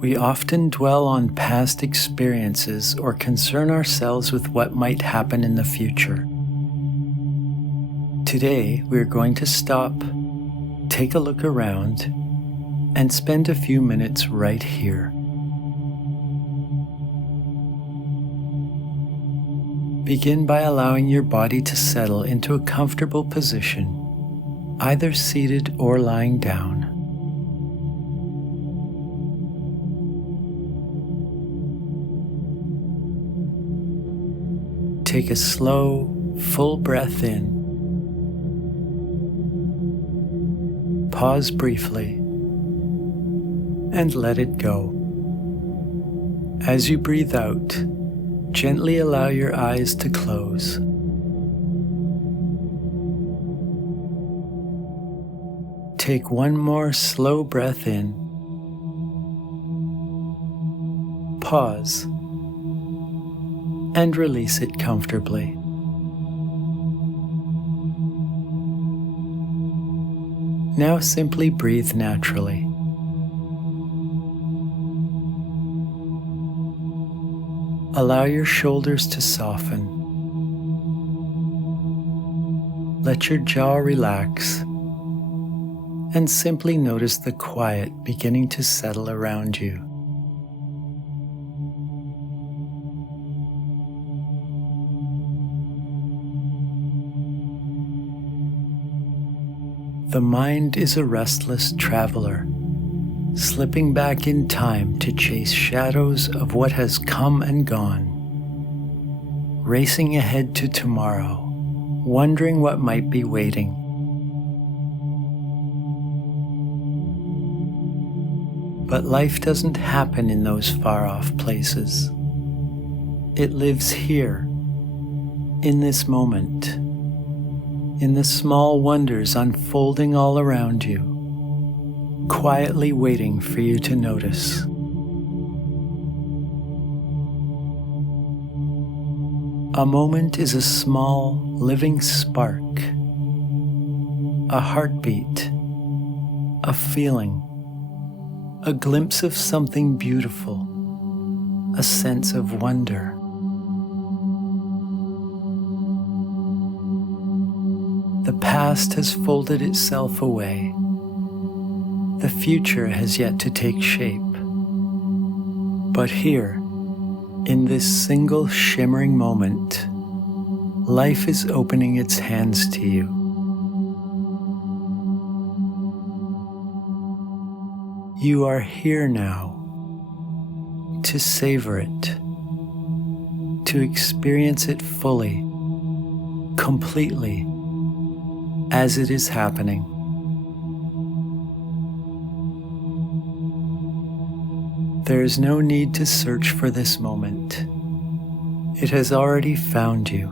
We often dwell on past experiences or concern ourselves with what might happen in the future. Today, we're going to stop, take a look around, and spend a few minutes right here. Begin by allowing your body to settle into a comfortable position, either seated or lying down. Take a slow, full breath in. Pause briefly and let it go. As you breathe out, gently allow your eyes to close. Take one more slow breath in. Pause and release it comfortably. Now simply breathe naturally. Allow your shoulders to soften. Let your jaw relax and simply notice the quiet beginning to settle around you. The mind is a restless traveler, slipping back in time to chase shadows of what has come and gone, racing ahead to tomorrow, wondering what might be waiting. But life doesn't happen in those far-off places. It lives here, in this moment, in the small wonders unfolding all around you, quietly waiting for you to notice. A moment is a small, living spark, a heartbeat, a feeling, a glimpse of something beautiful, a sense of wonder. The past has folded itself away. The future has yet to take shape. But here, in this single shimmering moment, life is opening its hands to you. You are here now to savor it, to experience it fully, completely, as it is happening. There is no need to search for this moment. It has already found you.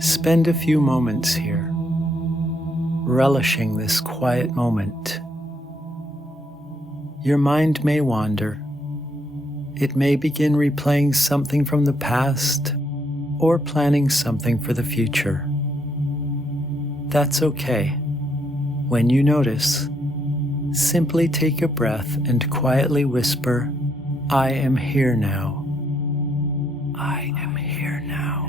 Spend a few moments here, relishing this quiet moment. Your mind may wander. It may begin replaying something from the past or planning something for the future. That's okay. When you notice, simply take a breath and quietly whisper, "I am here now. I am here now."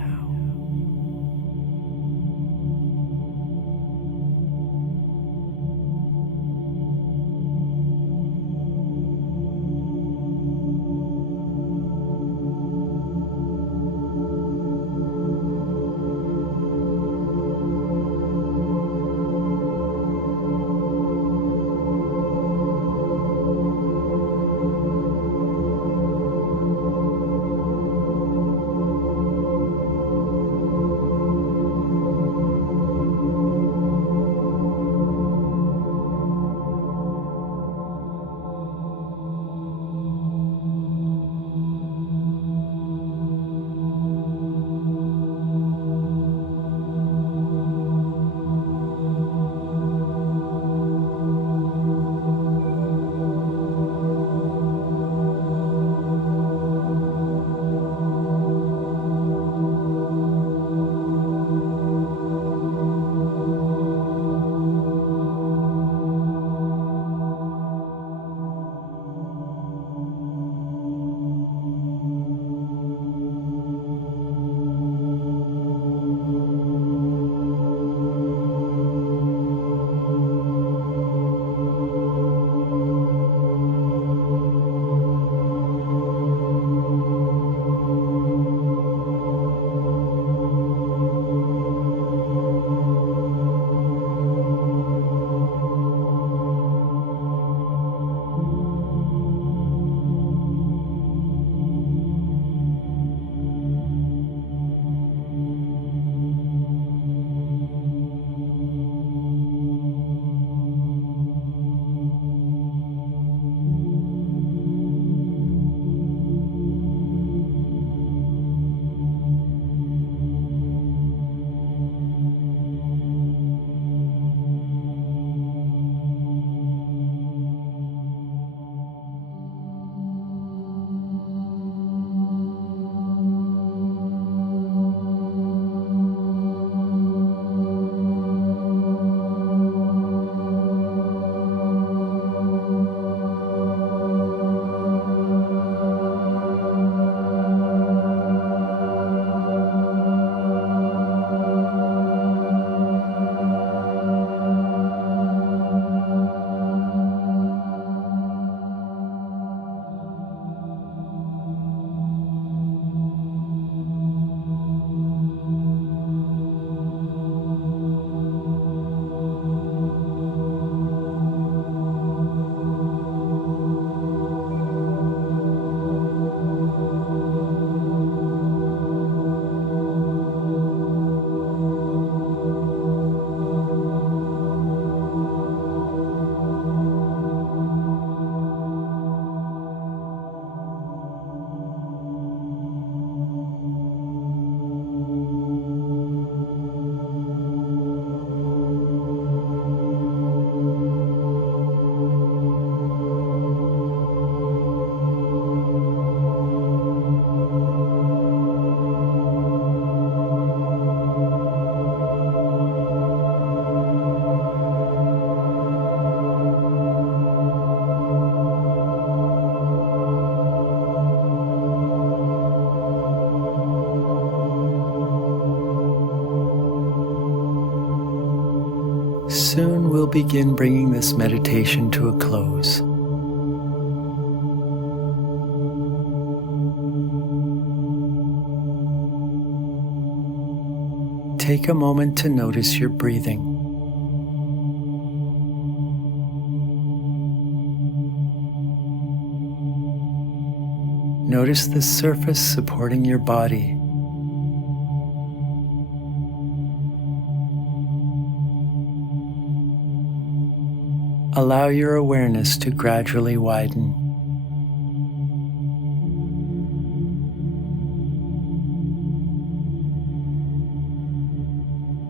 Soon we'll begin bringing this meditation to a close. Take a moment to notice your breathing. Notice the surface supporting your body. Allow your awareness to gradually widen.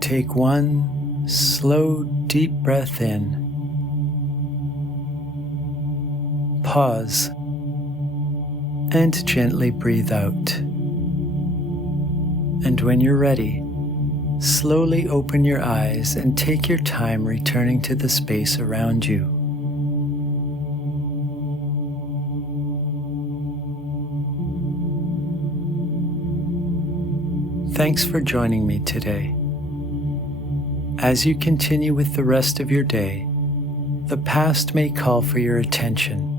Take one slow, deep breath in. Pause and gently breathe out. And when you're ready, slowly open your eyes and take your time returning to the space around you. Thanks for joining me today. As you continue with the rest of your day, the past may call for your attention.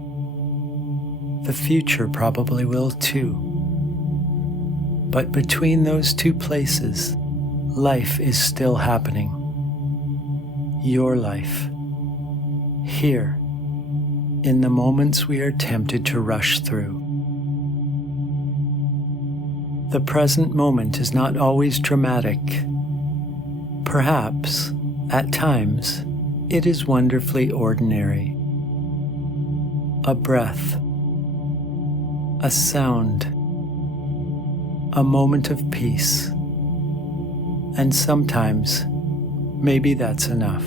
The future probably will too. But between those two places, life is still happening. Your life. Here, in the moments we are tempted to rush through. The present moment is not always dramatic. Perhaps, at times, it is wonderfully ordinary. A breath, a sound, a moment of peace, and sometimes, maybe that's enough.